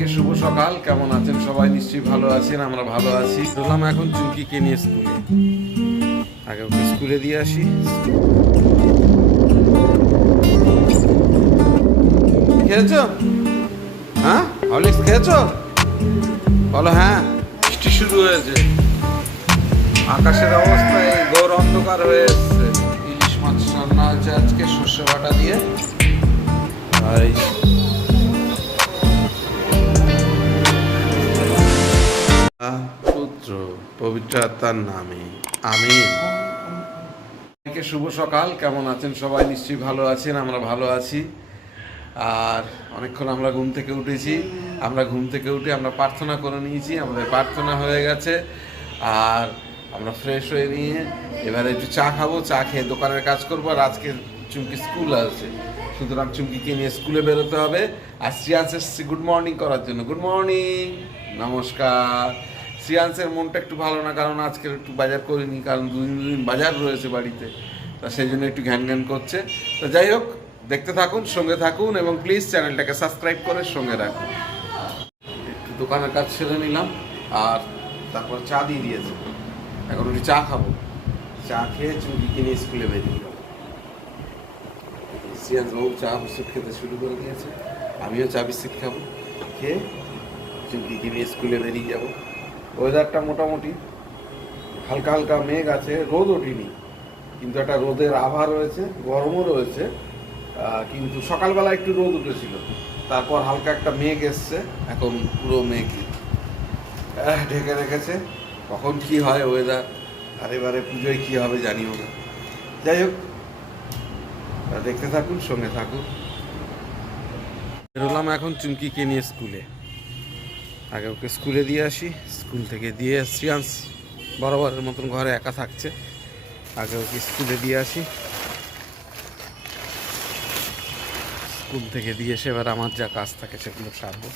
সবাইকে শুভ সকাল। কেমন আছেন? সবাই নিশ্চয়ই ভালো আছেন, আমরা ভালো আছি। চললাম এখন চুমকিকে নিয়ে স্কুলে? আগে ওকে স্কুলে দিয়ে আসি। খেয়েছো? হ্যাঁ? হরলিক্স খেয়েছো? বলো হ্যাঁ। বৃষ্টি শুরু হয়েছে। আকাশের অবস্থা এই অন্ধকার হয়ে এসছে। ইলিশ মাছ রান্না হয়েছে আজকে, সর্ষে বাটা দিয়ে। আর এই পুত্র পবিত্র নামে সবাইকে শুভ সকাল, কেমন আছেন সবাই? নিশ্চয়ই ভালো আছেন, আমরা ভালো আছি। আর অনেকক্ষণ আমরা ঘুম থেকে উঠেছি। আমরা ঘুম থেকে উঠে আমরা প্রার্থনা করে নিয়েছি, আমাদের প্রার্থনা হয়ে গেছে। আর আমরা ফ্রেশ হয়ে নিয়ে এবারে একটু চা খাব, চা খেয়ে দোকানের কাজ করব। আর আজকে চুমকি স্কুল আছে। সুতরাং চুমকিকে নিয়ে স্কুলে বেরোতে হবে। আর শ্রিয়াংশ গুড মর্নিং করার জন্য। গুড মর্নিং নমস্কার। শ্রিয়াংশের মনটা একটু ভালো না, কারণ আজকে একটু বাজার করিনি, কারণ দুদিন দুদিন বাজার রয়েছে বাড়িতে। তা সেই জন্য একটু ঘ্যান ঘ্যান করছে। তো যাই হোক, দেখতে থাকুন, সঙ্গে থাকুন এবং প্লিজ চ্যানেলটাকে সাবস্ক্রাইব করে সঙ্গে রাখুন। একটু দোকানের কাজ ছেড়ে নিলাম, আর তারপর চা দিয়ে দিয়েছে। এখন একটু চা খাব। চা খেয়ে চুমকিকে নিয়ে স্কুলে বেরিয়ে যাব সিয়াজ চা বিস্কুট খেতে শুরু করে দিয়েছে। আমিও চা বিস্কুট খাব, খেয়ে চুমকিকে নিয়ে স্কুলে বেরিয়ে যাব। ওয়েদারটা মোটামুটি হালকা হালকা মেঘ আছে, রোদ ওঠেনি, কিন্তু একটা রোদের আভা রয়েছে, গরমও রয়েছে কিন্তু সকালবেলা একটু রোদ উঠেছিল, তারপর হালকা একটা মেঘ এসছে, এখন পুরো মেঘ ঢেকে রেখেছে। কখন কি হয় ওয়েদার আরে বারে পুজোয় কী হবে জানিও না। যাই হোক দেখতে থাকুন, সঙ্গে থাকুন। বেরোলাম এখন চুমকিকে নিয়ে স্কুলে। আগে ওকে স্কুলে দিয়ে আসি, স্কুল থেকে দিয়ে শ্রিয়াংশ বরাবরের মতন ঘরে একা থাকছে। আগে ওকে স্কুলে দিয়ে আসি। স্কুল থেকে দিয়ে এসে এবার আমার যা কাজ থাকে সেগুলো সারবো।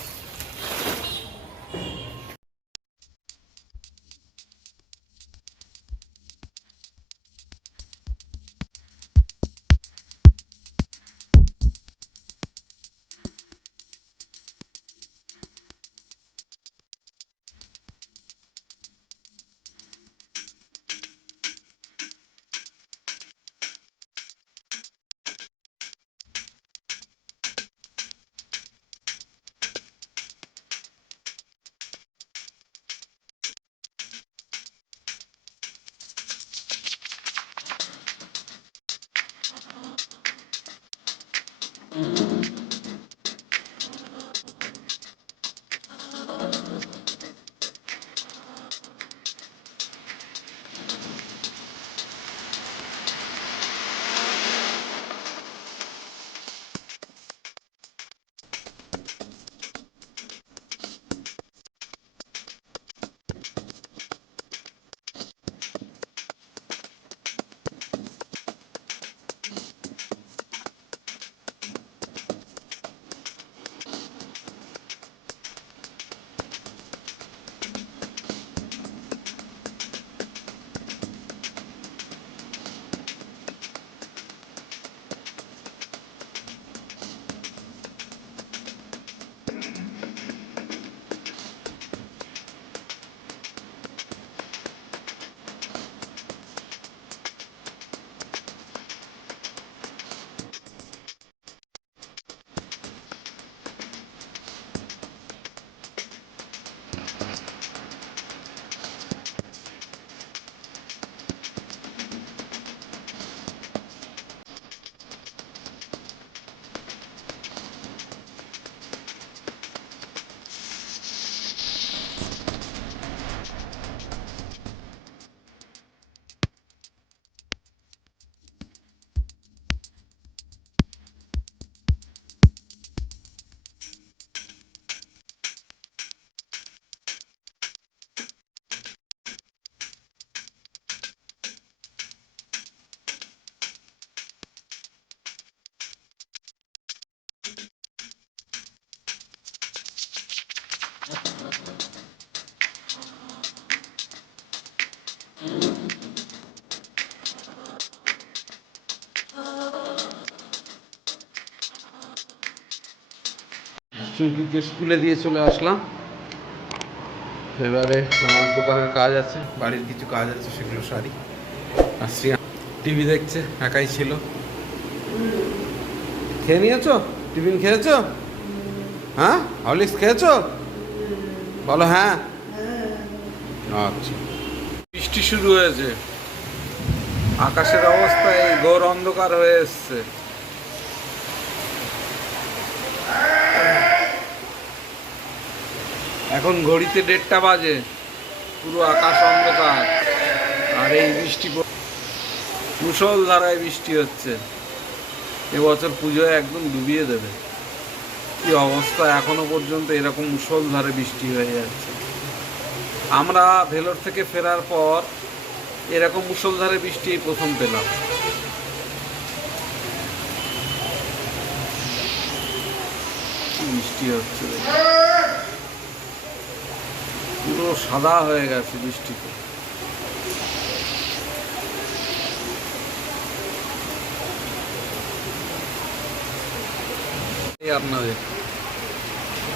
চুমকিকে স্কুলে দিয়ে চলে আসলাম। এবারে আমার দোকানের কাজ আছে, বাড়ির কিছু কাজ আছে, সেগুলো সারি। আর টিভি দেখছে, একাই ছিল। খেয়ে নিয়েছো? টিফিন খেয়েছো? হ্যাঁ? হরলিক্স খেয়েছো? বলো হ্যাঁ। আচ্ছা। বৃষ্টি শুরু হয়েছে। আকাশের অবস্থা এই ঘোর অন্ধকার হয়ে এসছে। এখন ঘড়িতে দেড়টা বাজে। পুরো আকাশ অন্ধকার। আর এই বৃষ্টি প- মুষলধারায় বৃষ্টি হচ্ছে। এবছর পুজোয় একদম ডুবিয়ে দেবে। কি অবস্থা এখনও পর্যন্ত এরকম মুসল ধারে বৃষ্টি হয়ে যাচ্ছে। আমরা ভেলোর থেকে ফেরার পর এরকম মুষলধারে বৃষ্টি প্রথম পেলাম। বৃষ্টি হচ্ছে। পুরো সাদা হয়ে গেছে বৃষ্টিতে। আপনাদের।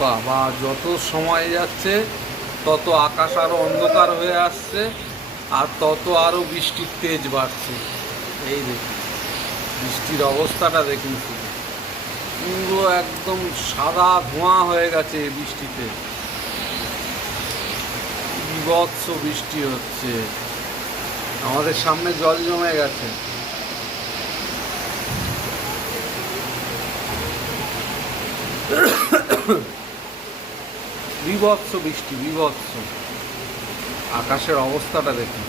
বাবা, যত সময় যাচ্ছে, তত আকাশ আরও অন্ধকার হয়ে আসছে, আর তত আরও বৃষ্টির তেজ বাড়ছে। এই দেখুন, বৃষ্টির অবস্থাটা দেখুন পুরো একদম সাদা ধোঁয়া হয়ে গেছে বৃষ্টিতে। বিভৎস বৃষ্টি হচ্ছে। আমাদের সামনে জল জমে গেছে। বিভৎস বৃষ্টি বিভৎস। আকাশের অবস্থাটা দেখুন।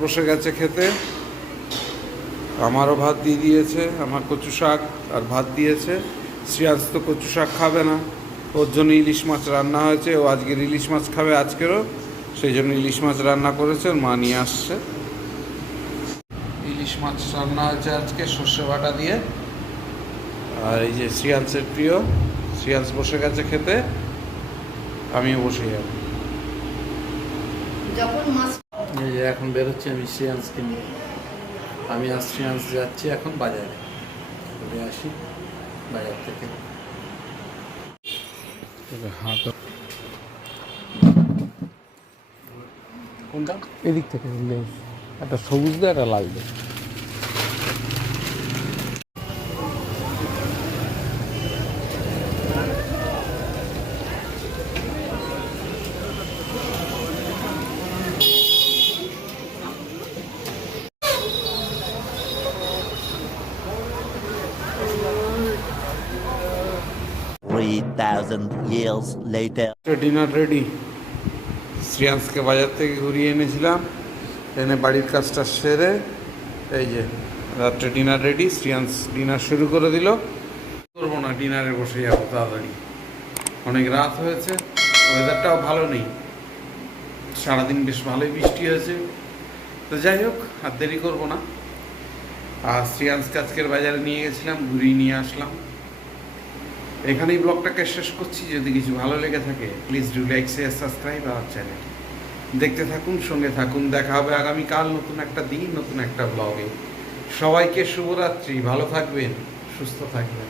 বসে গেছে খেতে। আমারও ভাত দিয়ে দিয়েছে আমার কচু শাক আর ভাত দিয়েছে। শ্রেয়াস তো কচু শাক খাবে না। ওর জন্য ইলিশ মাছ রান্না হয়েছে ও আজকের ইলিশ মাছ খাবে আজকেরও। সেই জন্য ইলিশ মাছ রান্না করেছে ওর মা নিয়ে আসছে। ইলিশ মাছ রান্না হয়েছে আজকে সর্ষে বাটা দিয়ে। আর এই যে শ্রিয়াংসের প্রিয় শ্রিয়াংস বসে গেছে খেতে আমিও বসে যাব। এই যে এখন বেরোচ্ছি আমি শ্রিয়াংসকে নিয়ে। আমি আশ্রিয়ান্স যাচ্ছি এখন বাজারে। ঘুরে আসি বাজার থেকে। কোনটা? এদিক থেকে একটা সবুজ দেয় একটা লাল দেয় Three thousand years later. Dinner ready শ্রিয়াংসকে বাজার থেকে ঘুরিয়ে এনেছিলাম। এনে বাড়ির কাজটা সেরে, এই যে, রাত্রে ডিনার রেডি শ্রিয়াংস ডিনার শুরু করে দিল। করব না ডিনারে বসে যাব তাড়াতাড়ি। অনেক রাত হয়েছে ওয়েদারটাও ভালো নেই। সারাদিন বেশ ভালোই বৃষ্টি হয়েছে। তো যাই হোক, আর দেরি করব না। আর শ্রিয়াংসকে আজকের বাজারে নিয়ে গেছিলাম, ঘুরিয়ে নিয়ে আসলাম। এখানেই ব্লগটাকে শেষ করছি। যদি কিছু ভালো লেগে থাকে please do like share subscribe our channel দেখতে থাকুন, সঙ্গে থাকুন। দেখা হবে আগামীকাল নতুন একটা দিন, নতুন একটা ব্লগে সবাইকে শুভরাত্রি। ভালো থাকবেন, সুস্থ থাকবেন।